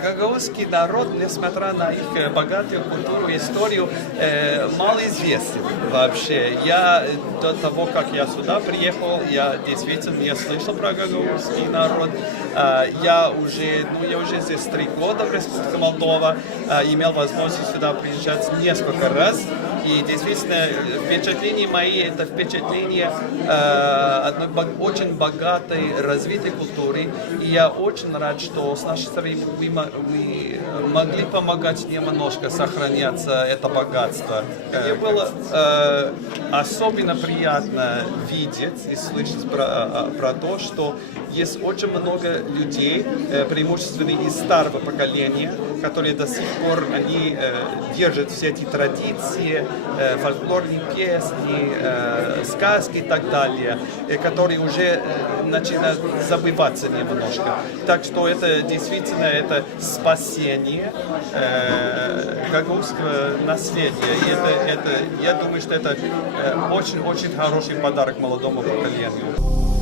Гагаузский народ, несмотря на их богатую культуру, историю, малоизвестен вообще. Я до того, как я сюда приехал, я действительно не слышал про гагаузский народ. Я уже здесь 3 года в Республике Молдова, имел возможность сюда приезжать несколько раз. И действительно, впечатления мои, это впечатление одной очень богатой, развитой культуры. И я очень рад, что с нашей стороны мы могли помогать немножко сохраняться это богатство. Мне было особенно приятно видеть и слышать про то, что есть очень много людей, преимущественно из старого поколения, которые до сих пор держат все эти традиции, фольклорные песни, сказки и так далее, которые уже начинают забываться немножко. Так что это действительно это спасение гагаузского наследия. И я думаю, что это очень-очень хороший подарок молодому поколению.